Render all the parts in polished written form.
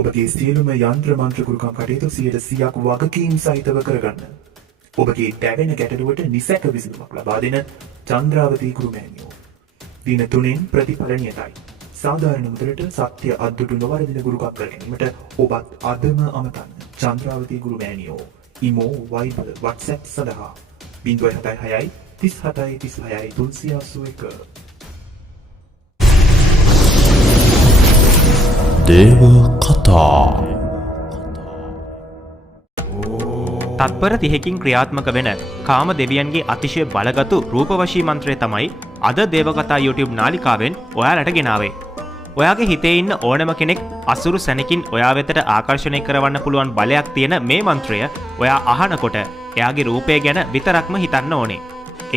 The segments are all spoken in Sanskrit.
ඔබගේ සියලුම යන්ත්‍ර මන්ත්‍ර කුරුකම් කටයුතු 100%ක් වගකීම් සහිතව කරගන්න. ඔබගේ දැවෙන ගැටලුවට නිසැක විසඳුමක් ලබා දෙන චන්ද්‍රාවතී ගුරුමෑණියෝ. දින 3න් ප්‍රතිඵල නියතයි. සාධාරණ මුදලට සත්‍ය අද්දුටු නොවරදින ගුරුකම් කර ගැනීමට ඔබත් අදම අමතන්න. චන්ද්‍රාවතී ගුරුමෑණියෝ. ඉමෝ වයිබර් WhatsApp සඳහා 076 37 36 381. දේව කතා තත්පර 30කින් ක්‍රියාත්මක වෙන කාම දෙවියන්ගේ අතිශය බලගතු රූපවශී මන්ත්‍රය තමයි අද දේවකතා YouTube නාලිකාවෙන් ඔයාලට ගෙනාවේ. ඔයාගේ හිතේ ඉන්න ඕනම කෙනෙක් අසුරු සැනකින් ඔයා වෙතට ආකර්ෂණය කරවන්න පුළුවන් බලයක් තියෙන මේ මන්ත්‍රය ඔයා අහනකොට එයාගේ රූපය ගැන විතරක්ම හිතන්න ඕනේ.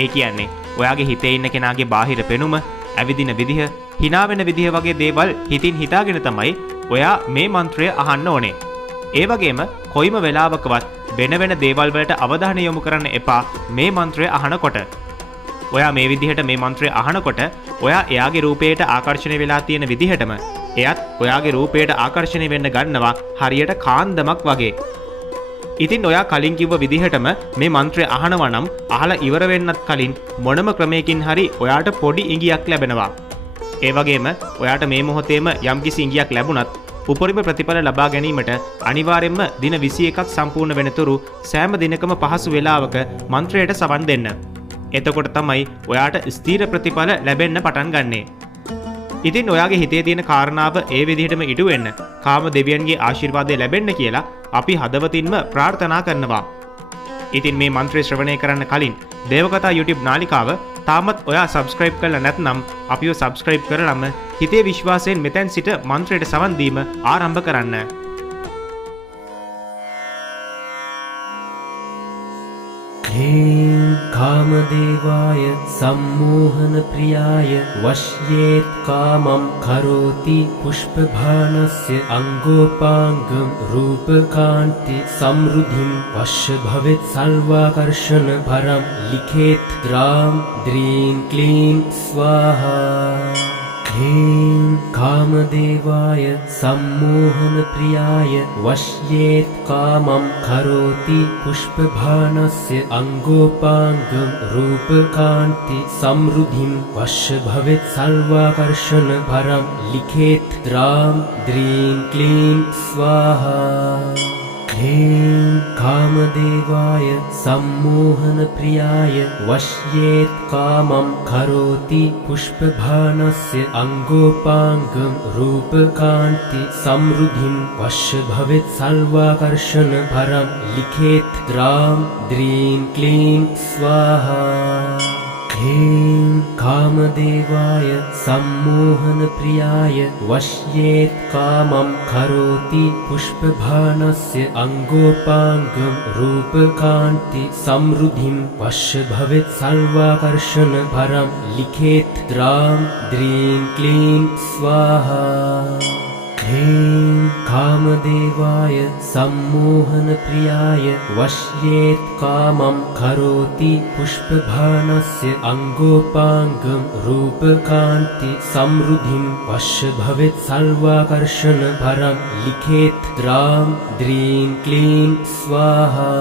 ඒ කියන්නේ ඔයාගේ හිතේ ඉන්න කෙනාගේ බාහිර පෙනුම, ඇවිදින විදිහ, hina වෙන විදිහ වගේ දේවල් හිතින් හිතාගෙන තමයි ඔයා මේ මන්ත්‍රය අහන්න ඕනේ. ඒ වගේම කොයිම වෙලාවකවත් වෙන වෙන දේවල් වලට අවධානය යොමු කරන්න එපා මේ මන්ත්‍රය අහනකොට. ඔයා මේ විදිහට මේ මන්ත්‍රය අහනකොට ඔයා එයාගේ රූපයට ආකර්ෂණය වෙලා තියෙන විදිහටම එයත් ඔයාගේ රූපයට ආකර්ෂණය වෙන්න ගන්නවා හරියට කාන්දමක් වගේ. ඉතින් ඔයා කලින් කිව්ව විදිහටම මේ මන්ත්‍රය අහනවා නම් අහලා ඉවර වෙන්නත් කලින් මොනම ක්‍රමයකින් හරි ඔයාට පොඩි ඉඟියක් ලැබෙනවා. ඒ වගේම ඔයාට මේ මොහොතේම යම්කිසි ඉඟියක් ලැබුණත් උපරිම ප්‍රතිඵල ලබා ගැනීමට අනිවාර්යයෙන්ම දින 21ක් සම්පූර්ණ වෙනතුරු සෑම දිනකම පහසු වේලාවක මන්ත්‍රයට සවන් දෙන්න. එතකොට තමයි ඔයාට ස්ථීර ප්‍රතිඵල ලැබෙන්න පටන් ගන්නෙ. ඉතින් ඔයාගේ හිතේ තියෙන කාරණාව ඒ විදිහටම ඉටු වෙන්න කාම දෙවියන්ගේ ආශිර්වාදය ලැබෙන්න කියලා අපි හදවතින්ම ප්‍රාර්ථනා කරනවා. ඉතින් මේ මන්ත්‍රය ශ්‍රවණය කරන්න කලින් දේවකතා YouTube නාලිකාව තාමත් ඔයා subscribe කරලා නැත්නම් අපිව subscribe කරලම හිතේ විශ්වාසයෙන් මෙතෙන් සිට මන්ත්‍රයට සවන් දීම ආරම්භ කරන්න. ह्रीं कामदेवाय सम्मोहन प्रियाय वश्येत् कामं करोति पुष्पभानस्य अङ्गोपाङ्गं रूपकान्ति समृद्धिं वश्य भवेत् सर्वाकर्षण परं लिखेत् द्रां द्रीं क्लीं स्वाहा. ह्रीं कामदेवाय सम्मोहन प्रियाय वश्येत् कामं करोति पुष्पभानस्य अङ्गोपाङ्गं रूपकान्ति समृद्धिं वश्य भवेत् सर्वाकर्षण परं लिखेत् द्रां द्रीं क्लीं स्वाहा. ह्रीं कामदेवाय सम्मोहन प्रियाय वश्येत् कामं करोति पुष्पभानस्य अङ्गोपाङ्गं रूपकान्ति समृद्धिं वश्य भवेत् सर्वाकर्षण परं लिखेत् द्रां द्रीं क्लीं स्वाहा. ह्रीं कामदेवाय सम्मोहन प्रियाय वश्येत् कामं करोति पुष्पभानस्य अङ्गोपाङ्गं रूपकान्ति समृद्धिं वश्य भवेत् सर्वाकर्षण परं लिखेत् द्रां द्रीं क्लीं स्वाहा. ह्रीं कामदेवाय सम्मोहन प्रियाय वश्येत् कामं करोति पुष्पभानस्य अङ्गोपाङ्गं रूपकान्ति समृद्धिं वश्य भवेत् सर्वाकर्षण परं लिखेत् द्रां द्रीं क्लीं स्वाहा.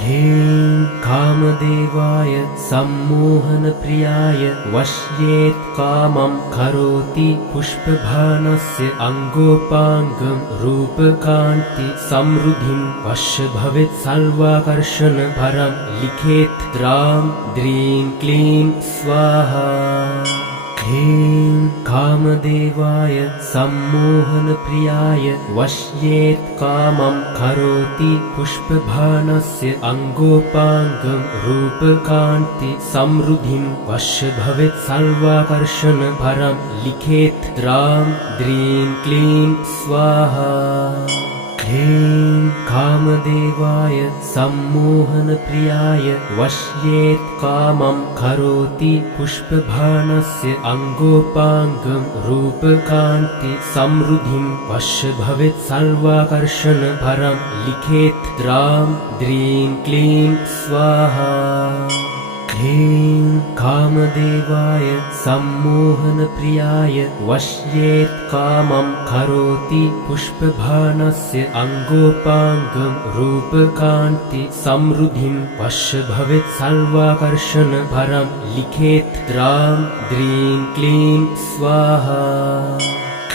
ह्रीं कामदेवाय सम्मोहन प्रियाय वश्येत् कामं करोति पुष्पभानस्य अङ्गोपाङ्गं रूपकान्ति समृद्धिं वश्य भवेत् सर्वाकर्षण परं लिखेत् द्रां द्रीं क्लीं स्वाहा. ह्रीं कामदेवाय सम्मोहन प्रियाय वश्येत् कामं करोति पुष्पभानस्य अङ्गोपाङ्गं रूपकान्ति समृद्धिं वश्य भवेत् सर्वाकर्षण परं लिखेत् द्रां द्रीं क्लीं स्वाहा. ह्रीं कामदेवाय सम्मोहन प्रियाय वश्येत् कामं करोति पुष्पभानस्य अङ्गोपाङ्गं रूपकान्ति समृद्धिं वश्य भवेत् सर्वाकर्षण परं लिखेत् द्रां द्रीं क्लीं स्वाहा. ह्रीं कामदेवाय सम्मोहनप्रियाय वश्येत् कामं करोति पुष्पबाणस्य अङ्गोपाङ्गं रूपकान्ति समृद्धिं पश्य भवेत् सर्वाकर्षणभरं लिखेत् द्रां द्रीं क्लीं स्वाहा।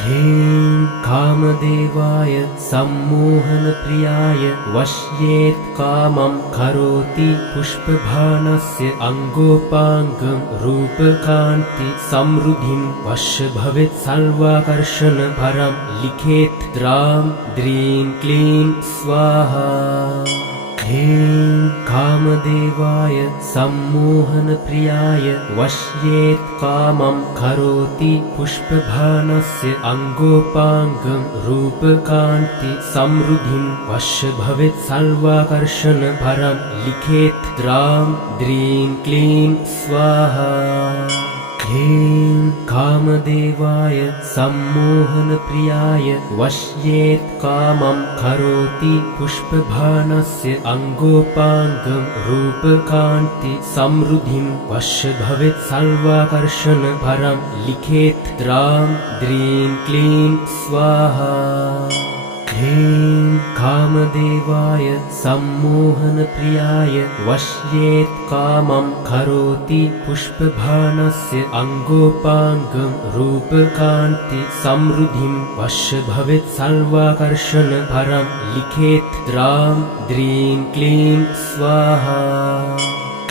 ह्रीं कामदेवाय सम्मोहनप्रियाय वश्येत् कामं करोति पुष्पबाणस्य अङ्गोपाङ्गं रूपकान्ति समृद्धिं पश्य भवेत् सर्वाकर्षणभरं लिखेत् द्रां द्रीं क्लीं स्वाहा। ह्रीं कामदेवाय सम्मोहनप्रियाय वश्येत् कामं करोति पुष्पबाणस्य अङ्गोपाङ्गं रूपकान्ति समृद्धिं पश्य भवेत् सर्वाकर्षणभरं लिखेत् द्रां द्रीं क्लीं स्वाहा। ह्रीं कामदेवाय सम्मोहनप्रियाय वश्येत् कामं करोति पुष्पबाणस्य अङ्गोपाङ्गं रूपकान्ति समृद्धिं पश्य भवेत् सर्वाकर्षणभरं लिखेत् द्रां द्रीं क्लीं स्वाहा। ह्रीं कामदेवाय सम्मोहनप्रियाय वश्येत् कामं करोति पुष्पबाणस्य अङ्गोपाङ्गं रूपकान्ति समृद्धिं पश्य भवेत् सर्वाकर्षणभरं लिखेत् द्रां द्रीं क्लीं स्वाहा।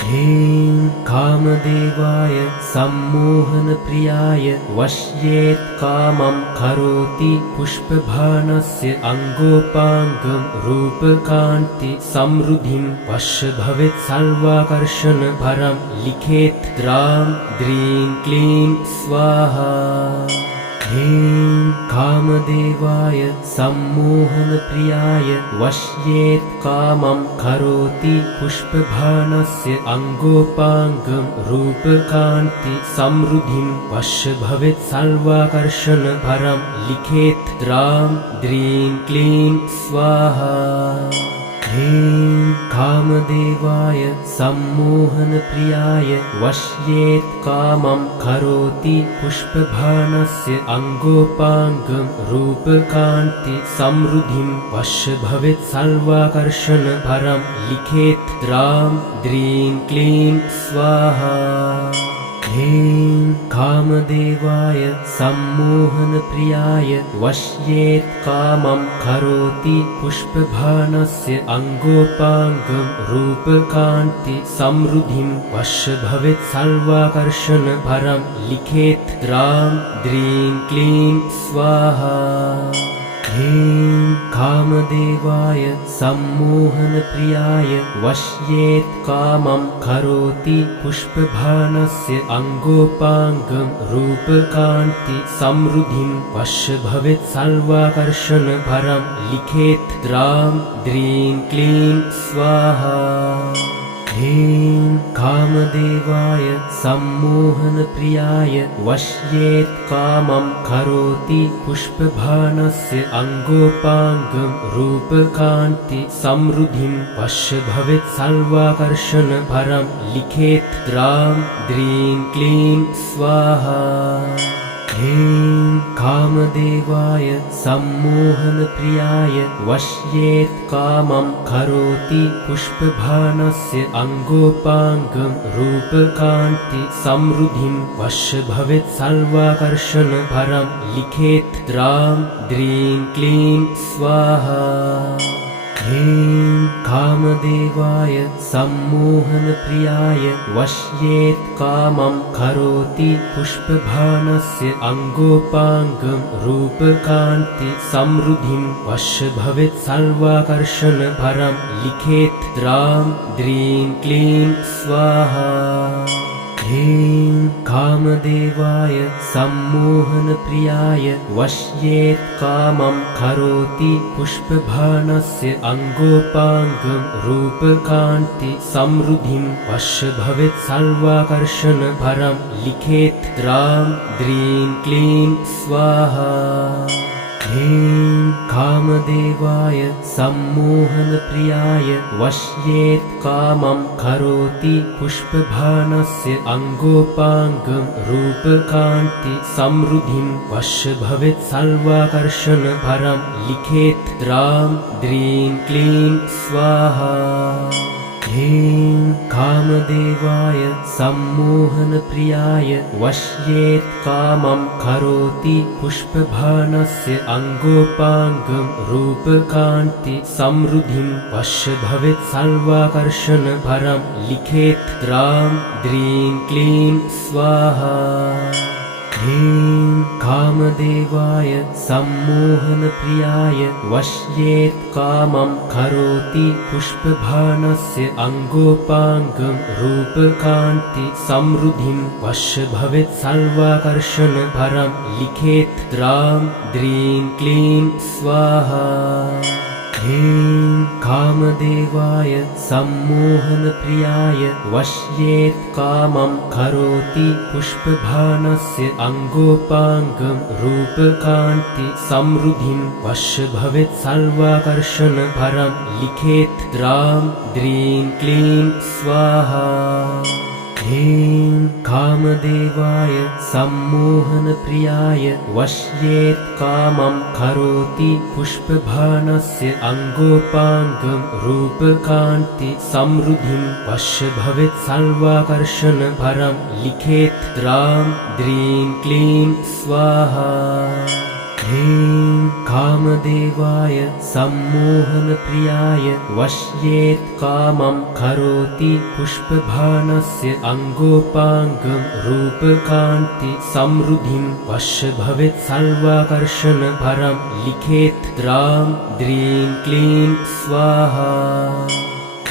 ह्रीं कामदेवाय सम्मोहनप्रियाय वश्येत् कामं करोति पुष्पबाणस्य अङ्गोपाङ्गं रूपकान्ति समृद्धिं पश्य भवेत् सर्वाकर्षणभरं लिखेत् द्रां द्रीं क्लीं स्वाहा। ह्रीं कामदेवाय सम्मोहनप्रियाय वश्येत् कामं करोति पुष्पबाणस्य अङ्गोपाङ्गं रूपकान्ति समृद्धिं पश्य भवेत् सर्वाकर्षणभरं लिखेत् द्रां द्रीं क्लीं स्वाहा। ह्रीं कामदेवाय सम्मोहनप्रियाय वश्येत् कामं करोति पुष्पबाणस्य अङ्गोपाङ्गं रूपकान्ति समृद्धिं पश्य भवेत् सर्वाकर्षणभरं लिखेत् द्रां द्रीं क्लीं स्वाहा। ह्रीं कामदेवाय सम्मोहनप्रियाय वश्येत् कामं करोति पुष्पबाणस्य अङ्गोपाङ्गं रूपकान्ति समृद्धिं पश्य भवेत् सर्वाकर्षणभरं लिखेत् द्रां द्रीं क्लीं स्वाहा। ह्रीं कामदेवाय सम्मोहनप्रियाय वश्येत् कामं करोति पुष्पबाणस्य अङ्गोपाङ्गं रूपकान्ति समृद्धिं पश्य भवेत् सर्वाकर्षणभरं लिखेत् द्रां द्रीं क्लीं स्वाहा। ह्रीं कामदेवाय सम्मोहनप्रियाय वश्येत् कामं करोति पुष्पबाणस्य अङ्गोपाङ्गं रूपकान्ति समृद्धिं पश्य भवेत् सर्वाकर्षणभरं लिखेत् द्रां द्रीं क्लीं स्वाहा। ह्रीं कामदेवाय सम्मोहनप्रियाय वश्येत् कामं करोति पुष्पबाणस्य अङ्गोपाङ्गं रूपकान्ति समृद्धिं पश्य भवेत् सर्वाकर्षणभरं लिखेत् द्रां द्रीं क्लीं स्वाहा। ह्रीं कामदेवाय सम्मोहनप्रियाय वश्येत् कामं करोति पुष्पबाणस्य अङ्गोपाङ्गं रूपकान्ति समृद्धिं पश्य भवेत् सर्वाकर्षणभरं लिखेत् द्रां द्रीं क्लीं स्वाहा। ह्रीं कामदेवाय सम्मोहनप्रियाय वश्येत् कामं करोति पुष्पबाणस्य अङ्गोपाङ्गं रूपकान्ति समृद्धिं पश्य भवेत् सर्वाकर्षणभरं लिखेत् द्रां द्रीं क्लीं स्वाहा। ह्रीं कामदेवाय सम्मोहनप्रियाय वश्येत् कामं करोति पुष्पबाणस्य अङ्गोपाङ्गं रूपकान्ति समृद्धिं वश्य भवेत् सर्वाकर्षण परं लिखेत् द्रां द्रीं क्लीं स्वाहा ह्रीं कामदेवाय सम्मोहनप्रियाय वश्येत् कामं करोति पुष्पबाणस्य अङ्गोपाङ्गं रूपकान्ति समृद्धिं वश्य भवेत् सर्वाकर्षण परं लिखेत् द्रां द्रीं क्लीं स्वाहा ह्रीं कामदेवाय सम्मोहनप्रियाय वश्येत् कामं करोति पुष्पबाणस्य अङ्गोपाङ्गं रूपकान्ति समृद्धिं वश्य भवेत् सर्वाकर्षण परं लिखेत् द्रां द्रीं क्लीं स्वाहा ह्रीं कामदेवाय सम्मोहनप्रियाय वश्येत् कामं करोति पुष्पबाणस्य अङ्गोपाङ्गं रूपकान्ति समृद्धिं वश्य भवेत् सर्वाकर्षण परं लिखेत् द्रां द्रीं क्लीं स्वाहा ह्रीं कामदेवाय सम्मोहनप्रियाय वश्येत् कामं करोति पुष्पबाणस्य अङ्गोपाङ्गं रूपकान्ति समृद्धिं वश्य भवेत् सर्वाकर्षण परं लिखेत् द्रां द्रीं क्लीं स्वाहा ह्रीं कामदेवाय सम्मोहनप्रियाय वश्येत् कामं करोति पुष्पबाणस्य अङ्गोपाङ्गं रूपकान्ति समृद्धिं वश्य भवेत् सर्वाकर्षण परं लिखेत् द्रां द्रीं क्लीं स्वाहा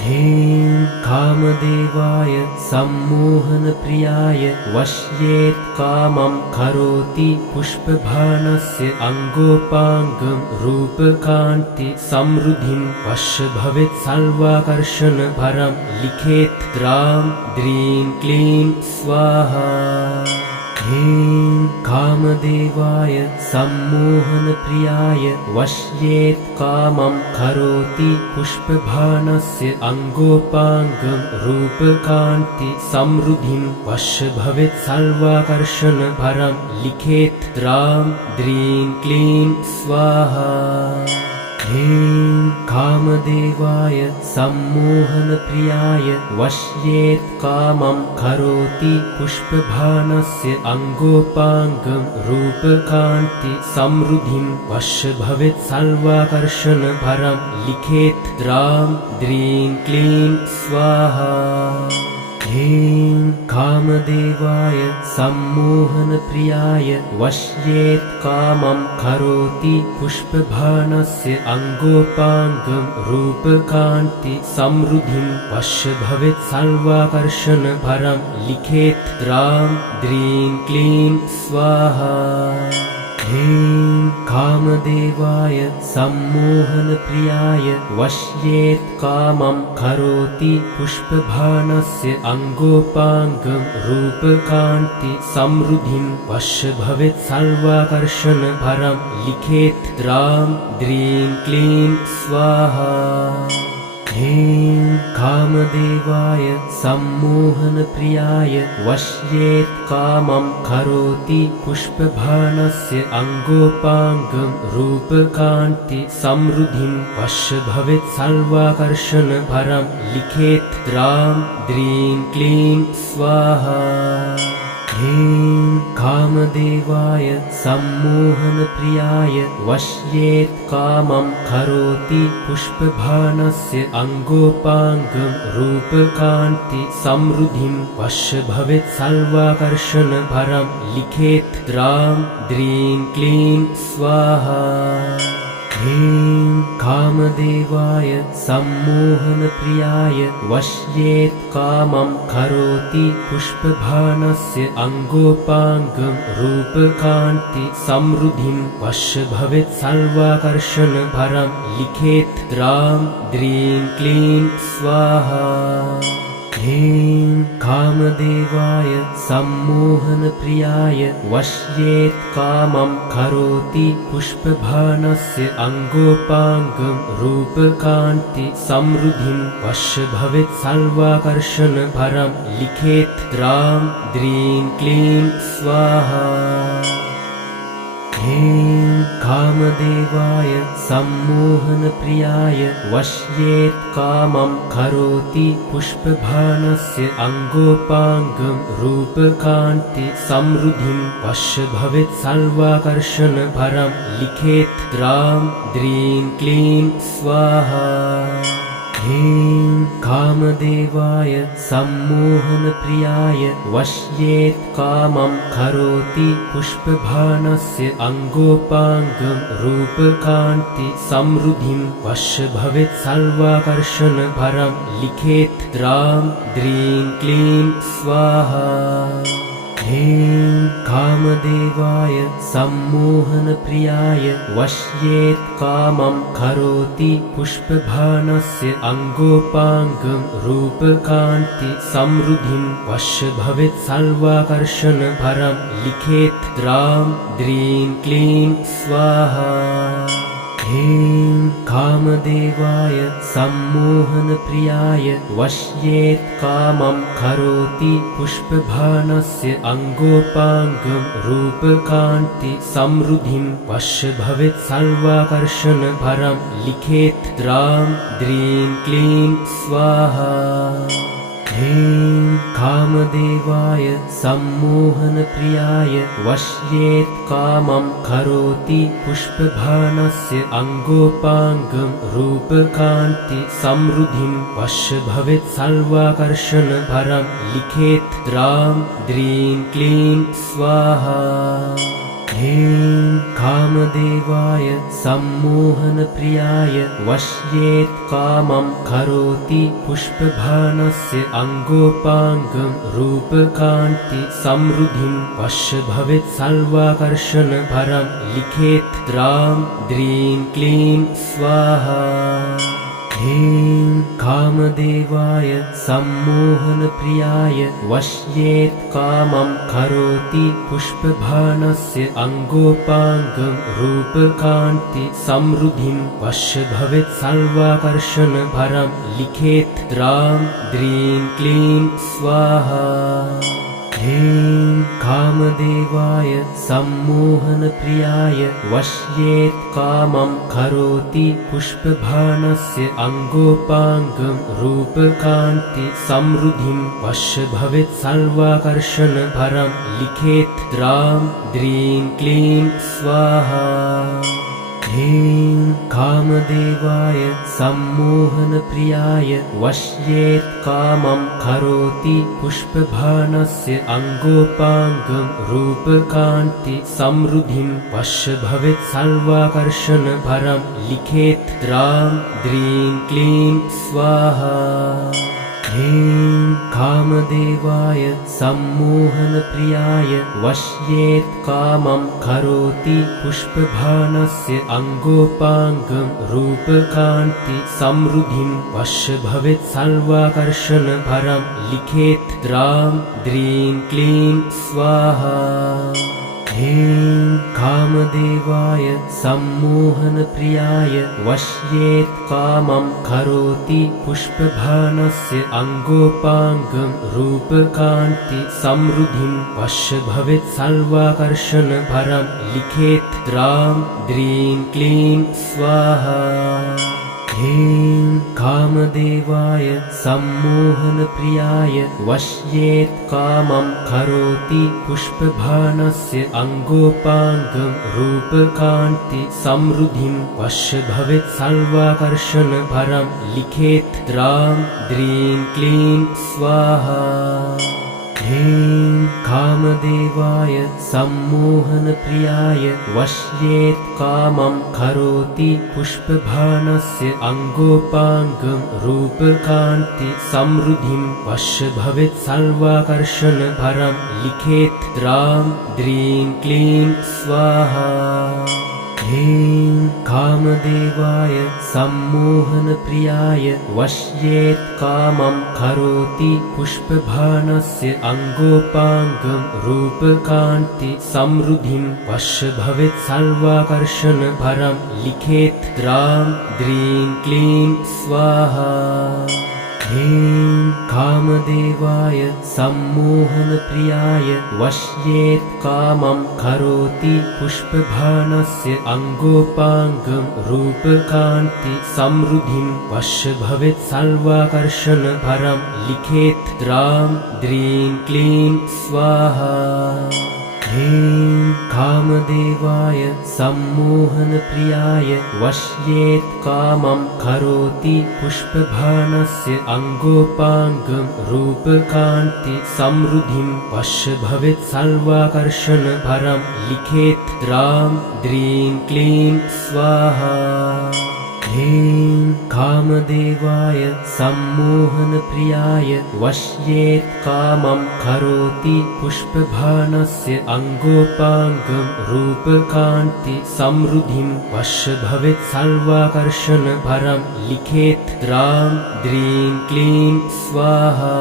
ह्रीं कामदेवाय सम्मोहनप्रियाय वश्येत् कामं करोति पुष्पबाणस्य अङ्गोपाङ्गं रूपकान्ति समृद्धिं वश्य भवेत् सर्वाकर्षण परं लिखेत् द्रां द्रीं क्लीं स्वाहा ह्रीं कामदेवाय सम्मोहनप्रियाय वश्येत् कामं करोति पुष्पबाणस्य अङ्गोपाङ्गं रूपकान्ति समृद्धिं वश्य भवेत् सर्वाकर्षण परं लिखेत् द्रां द्रीं क्लीं स्वाहा ह्रीं कामदेवाय सम्मोहनप्रियाय वश्येत् कामं करोति पुष्पबाणस्य अङ्गोपाङ्गं रूपकान्ति समृद्धिं वश्य भवेत् सर्वाकर्षण परं लिखेत् द्रां द्रीं क्लीं स्वाहा ह्रीं कामदेवाय सम्मोहनप्रियाय वश्येत् कामं करोति पुष्पबाणस्य अङ्गोपाङ्गं रूपकान्ति समृद्धिं वश्य भवेत् सर्वाकर्षण परं लिखेत् द्रां द्रीं क्लीं स्वाहा ह्रीं कामदेवाय सम्मोहनप्रियाय वश्येत् कामं करोति पुष्पबाणस्य अङ्गोपाङ्गं रूपकान्ति समृद्धिं वश्य भवेत् सर्वाकर्षण परं लिखेत् द्रां द्रीं क्लीं स्वाहा ह्रीं कामदेवाय सम्मोहनप्रियाय वश्येत् कामं करोति पुष्पबाणस्य अङ्गोपाङ्गं रूपकान्ति समृद्धिं वश्य भवेत् सर्वाकर्षण परं लिखेत् द्रां द्रीं क्लीं स्वाहा ह्रीं कामदेवाय सम्मोहनप्रियाय वश्येत् कामं करोति पुष्पबाणस्य अङ्गोपाङ्गं रूपकान्ति समृद्धिं वश्य भवेत् सर्वाकर्षण परं लिखेत् द्रां द्रीं क्लीं स्वाहा ह्रीं कामदेवाय सम्मोहनप्रियाय वश्येत् कामं करोति पुष्पबाणस्य अङ्गोपाङ्गं रूपकान्ति समृद्धिं वश्य भवेत् सर्वाकर्षण परं लिखेत् द्रां द्रीं क्लीं स्वाहा ह्रीं कामदेवाय सम्मोहनप्रियाय वश्येत् कामं करोति पुष्पबाणस्य अङ्गोपाङ्गं रूपकान्ति समृद्धिं वश्य भवेत् सर्वाकर्षण परं लिखेत् द्रां द्रीं क्लीं स्वाहा ह्रीं कामदेवाय सम्मोहनप्रियाय वश्येत् कामं करोति पुष्पबाणस्य अङ्गोपाङ्गं रूपकान्ति समृद्धिं वश्य भवेत् सर्वाकर्षण परं लिखेत् द्रां द्रीं क्लीं स्वाहा ह्रीं कामदेवाय सम्मोहनप्रियाय वश्येत् कामं करोति पुष्पबाणस्य अङ्गोपाङ्गं रूपकान्ति समृद्धिं वश्य भवेत् सर्वाकर्षण परं लिखेत् द्रां द्रीं क्लीं स्वाहा ह्रीं कामदेवाय सम्मोहनप्रियाय वश्येत् कामं करोति पुष्पबाणस्य अङ्गोपाङ्गं रूपकान्ति समृद्धिं वश्य भवेत् सर्वाकर्षण परं लिखेत् द्रां द्रीं क्लीं स्वाहा ह्रीं कामदेवाय सम्मोहनप्रियाय वश्येत् कामं करोति पुष्पबाणस्य अङ्गोपाङ्गं रूपकान्ति समृद्धिं वश्य भवेत् सर्वाकर्षण परं लिखेत् द्रां द्रीं क्लीं स्वाहा ह्रीं कामदेवाय सम्मोहनप्रियाय वश्येत् कामं करोति पुष्पबाणस्य अङ्गोपाङ्गं रूपकान्ति समृद्धिं वश्य भवेत् सर्वाकर्षण परं लिखेत् द्रां द्रीं क्लीं स्वाहा ह्रीं कामदेवाय सम्मोहनप्रियाय वश्येत् कामं करोति पुष्पबाणस्य अङ्गोपाङ्गं रूपकान्ति समृद्धिं वश्य भवेत् सर्वाकर्षण परं लिखेत् द्रां द्रीं क्लीं स्वाहा ह्रीं कामदेवाय सम्मोहनप्रियाय वश्येत् कामं करोति पुष्पबाणस्य अङ्गोपाङ्गं रूपकान्ति समृद्धिं वश्य भवेत् सर्वाकर्षण परं लिखेत् द्रां द्रीं क्लीं स्वाहा ह्रीं कामदेवाय सम्मोहनप्रियाय वश्येत् कामं करोति पुष्पबाणस्य अङ्गोपाङ्गं रूपकान्ति समृद्धिं वश्य भवेत् सर्वाकर्षण परं लिखेत् द्रां द्रीं क्लीं स्वाहा ह्रीं कामदेवाय सम्मोहनप्रियाय वश्येत् कामं करोति पुष्पबाणस्य अङ्गोपाङ्गं रूपकान्ति समृद्धिं वश्य भवेत् सर्वाकर्षण परं लिखेत् द्रां द्रीं क्लीं स्वाहा ह्रीं कामदेवाय सम्मोहनप्रियाय वश्येत् कामं करोति पुष्पबाणस्य अङ्गोपाङ्गं रूपकान्ति समृद्धिं वश्य भवेत् सर्वाकर्षण परं लिखेत् द्रां द्रीं क्लीं स्वाहा ह्रीं कामदेवाय सम्मोहनप्रियाय वश्येत् कामं करोति पुष्पबाणस्य अङ्गोपाङ्गं रूपकान्ति समृद्धिं वश्य भवेत् सर्वाकर्षण परं लिखेत् द्रां द्रीं क्लीं स्वाहा ह्रीं कामदेवाय सम्मोहनप्रियाय वश्येत् कामं करोति पुष्पबाणस्य अङ्गोपाङ्गं रूपकान्ति समृद्धिं वश्य भवेत् सर्वाकर्षण परं लिखेत् द्रां द्रीं क्लीं स्वाहा ह्रीं कामदेवाय सम्मोहनप्रियाय वश्येत् कामं करोति पुष्पबाणस्य अङ्गोपाङ्गं रूपकान्ति समृद्धिं वश्य भवेत् सर्वाकर्षण परं लिखेत् द्रां द्रीं क्लीं स्वाहा ह्रीं कामदेवाय सम्मोहनप्रियाय वश्येत् कामं करोति पुष्पबाणस्य अङ्गोपाङ्गं रूपकान्ति समृद्धिं वश्य भवेत् सर्वाकर्षण परं लिखेत् द्रां द्रीं क्लीं स्वाहा। ह्रीं कामदेवाय सम्मोहनप्रियाय वश्येत् कामं करोति पुष्पबाणस्य अङ्गोपाङ्गं रूपकान्ति समृद्धिं वश्य भवेत् सर्वाकर्षण परं लिखेत् द्रां द्रीं क्लीं स्वाहा। ह्रीं कामदेवाय सम्मोहनप्रियाय वश्येत् कामं करोति पुष्पबाणस्य अङ्गोपाङ्गं रूपकान्ति समृद्धिं वश्य भवेत् सर्वाकर्षण परं लिखेत् द्रां द्रीं क्लीं स्वाहा। ह्रीं कामदेवाय सम्मोहनप्रियाय वश्येत् कामं करोति पुष्पबाणस्य अङ्गोपाङ्गं रूपकान्ति समृद्धिं वश्य भवेत् सर्वाकर्षण परं लिखेत् द्रां द्रीं क्लीं स्वाहा।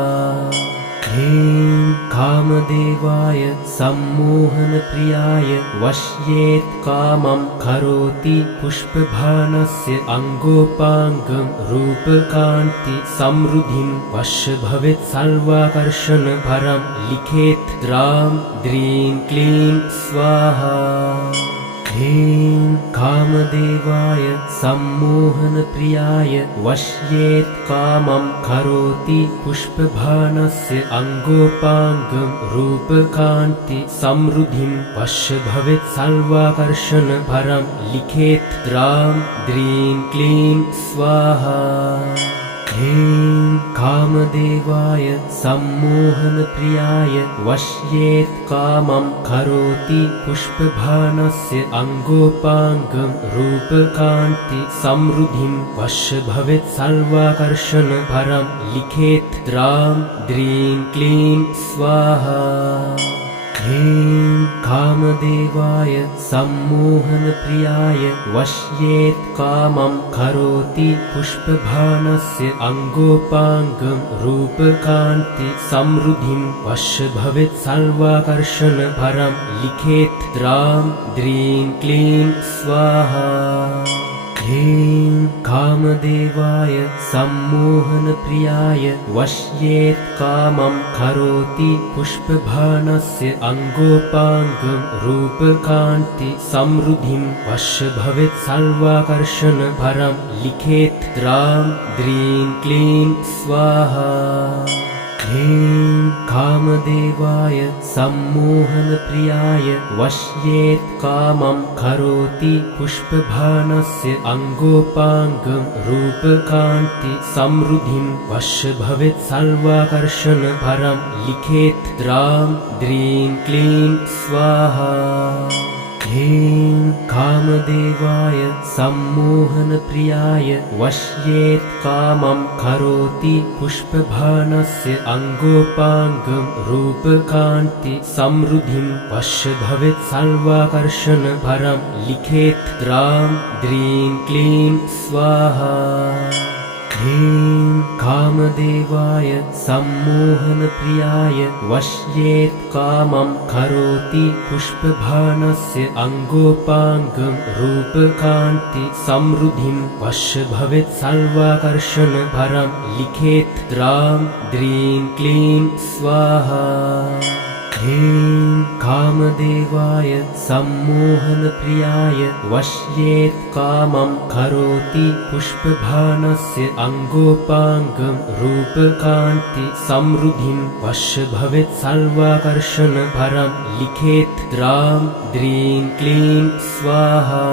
ह्रीं कामदेवाय सम्मोहनप्रियाय वश्येत् कामं करोति पुष्पबाणस्य अङ्गोपाङ्गं रूपकान्ति समृद्धिं वश्य भवेत् सर्वाकर्षण परं लिखेत् द्रां द्रीं क्लीं स्वाहा। ह्रीं कामदेवाय सम्मोहनप्रियाय वश्येत् कामं करोति पुष्पबाणस्य अङ्गोपाङ्गं रूपकान्ति समृद्धिं वश्य भवेत् सर्वाकर्षण परं लिखेत् द्रां द्रीं क्लीं स्वाहा। ह्रीं कामदेवाय सम्मोहनप्रियाय वश्येत् कामं करोति पुष्पबाणस्य अङ्गोपाङ्गं रूपकान्ति समृद्धिं वश्य भवेत् सर्वाकर्षण परं लिखेत् द्रां द्रीं क्लीं स्वाहा। ह्रीं कामदेवाय सम्मोहनप्रियाय वश्येत् कामं करोति पुष्पबाणस्य अङ्गोपाङ्गं रूपकान्ति समृद्धिं वश्य भवेत् सर्वाकर्षण परं लिखेत् द्रां द्रीं क्लीं स्वाहा। ह्रीं कामदेवाय सम्मोहनप्रियाय वश्येत् कामं करोति पुष्पबाणस्य अङ्गोपाङ्गं रूपकान्ति समृद्धिं वश्य भवेत् सर्वाकर्षण परं लिखेत् द्रां द्रीं क्लीं स्वाहा। ह्रीं कामदेवाय सम्मोहनप्रियाय वश्येत् कामं करोति पुष्पबाणस्य अङ्गोपाङ्गं रूपकान्ति समृद्धिं वश्य भवेत् सर्वाकर्षण परं लिखेत् द्रां द्रीं क्लीं स्वाहा। ह्रीं कामदेवाय सम्मोहनप्रियाय वश्येत् कामं करोति पुष्पबाणस्य अङ्गोपाङ्गं रूपकान्ति समृद्धिं वश्य भवेत् सर्वाकर्षण परं लिखेत् द्रां द्रीं क्लीं स्वाहा। ह्रीं कामदेवाय सम्मोहनप्रियाय वश्येत् कामं करोति पुष्पबाणस्य अङ्गोपाङ्गं रूपकान्ति समृद्धिं वश्य भवेत् सर्वाकर्षण परं लिखेत् द्रां द्रीं क्लीं स्वाहा। ह्रीं कामदेवाय सम्मोहनप्रियाय वश्येत् कामं करोति पुष्पबाणस्य अङ्गोपाङ्गं रूपकान्ति समृद्धिं वश्य भवेत् सर्वाकर्षण परं लिखेत् द्रां द्रीं क्लीं स्वाहा।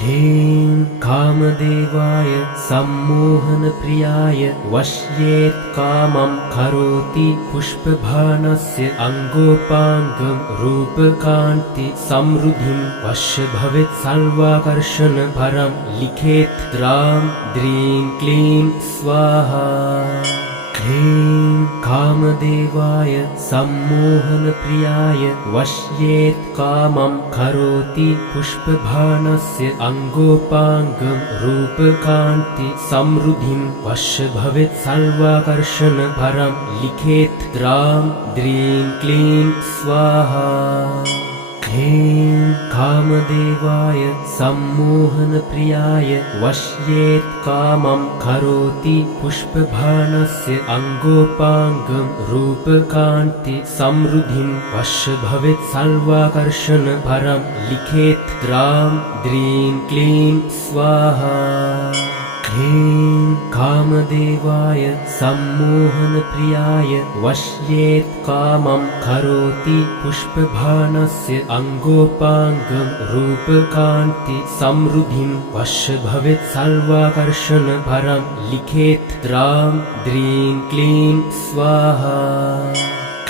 ह्रीं कामदेवाय सम्मोहनप्रियाय वश्येत् कामं करोति पुष्पबाणस्य अङ्गोपाङ्गं रूपकान्ति समृद्धिं वश्य भवेत् सर्वाकर्षण परं लिखेत् द्रां द्रीं क्लीं स्वाहा। ह्रीं कामदेवाय सम्मोहनप्रियाय वश्येत् कामं करोति पुष्पभानस्य अङ्गोपाङ्गं रूपकान्ति समृद्धिं वश्य भवेत् सर्वाकर्षण परं लिखेत् द्रां द्रीं क्लीं स्वाहा। ह्रीं कामदेवाय सम्मोहनप्रियाय वश्येत् कामं करोति पुष्पभानस्य अङ्गोपाङ्गं रूपकान्ति समृद्धिं वश्य भवेत् सर्वाकर्षण परं लिखेत् द्रां द्रीं क्लीं स्वाहा। ह्रीं कामदेवाय सम्मोहनप्रियाय वश्येत् कामं करोति पुष्पभानस्य अङ्गोपाङ्गं रूपकान्ति समृद्धिं वश्य भवेत् सर्वाकर्षण परं लिखेत् द्रां द्रीं क्लीं स्वाहा।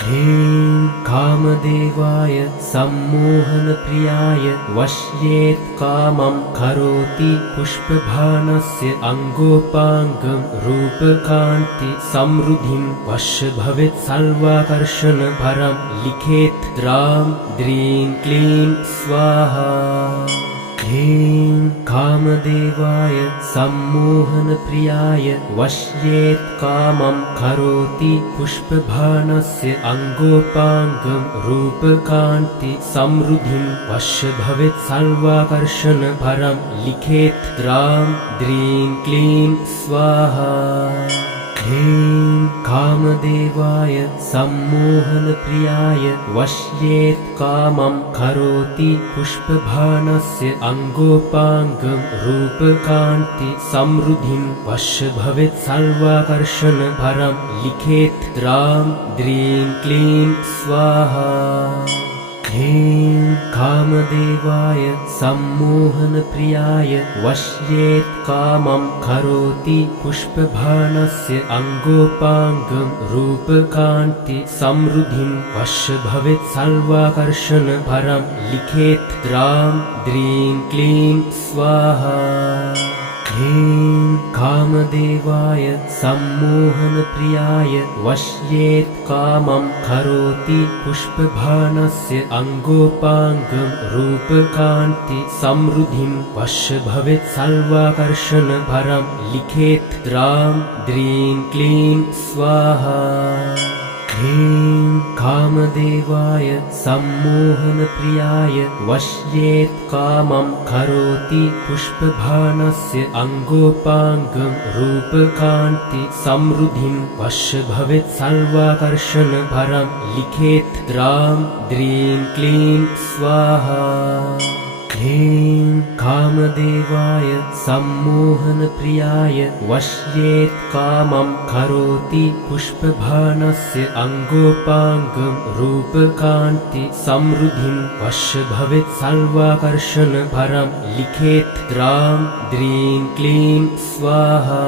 ह्रीं कामदेवाय सम्मोहनप्रियाय वश्येत् कामं करोति पुष्पभानस्य अङ्गोपाङ्गं रूपकान्ति समृद्धिं वश्य भवेत् सर्वाकर्षण परं लिखेत् द्रां द्रीं क्लीं स्वाहा। ह्रीं कामदेवाय सम्मोहनप्रियाय वश्येत् कामं करोति पुष्पभानस्य अङ्गोपाङ्गं रूपकान्ति समृद्धिं वश्य भवेत् सर्वाकर्षण परं लिखेत् द्रां द्रीं क्लीं स्वाहा। ह्रीं कामदेवाय सम्मोहनप्रियाय वश्येत् कामं करोति पुष्पभानस्य अङ्गोपाङ्गं रूपकान्ति समृद्धिं वश्य भवेत् सर्वाकर्षण परं लिखेत् द्रां द्रीं क्लीं स्वाहा। ह्रीं कामदेवाय सम्मोहनप्रियाय वश्येत् कामं करोति पुष्पभानस्य अङ्गोपाङ्गं रूपकान्ति समृद्धिं वश्य भवेत् सर्वाकर्षण परं लिखेत् द्रां द्रीं क्लीं स्वाहा। ह्रीं कामदेवाय सम्मोहनप्रियाय वश्येत् कामं करोति पुष्पभानस्य अङ्गोपाङ्गं रूपकान्ति समृद्धिं वश्य भवेत् सर्वाकर्षण परं लिखेत् द्रां द्रीं क्लीं स्वाहा। ह्रीं कामदेवाय सम्मोहनप्रियाय वश्येत् कामं करोति पुष्पभानस्य अङ्गोपाङ्गं रूपकान्ति समृद्धिं वश्य भवेत् सर्वाकर्षण परं लिखेत् द्रां द्रीं क्लीं स्वाहा। ह्रीं कामदेवाय सम्मोहनप्रियाय वश्येत् कामं करोति पुष्पभानस्य अङ्गोपाङ्गं रूपकान्ति समृद्धिं वश्य भवेत् सर्वाकर्षण परं लिखेत् द्रां द्रीं क्लीं स्वाहा।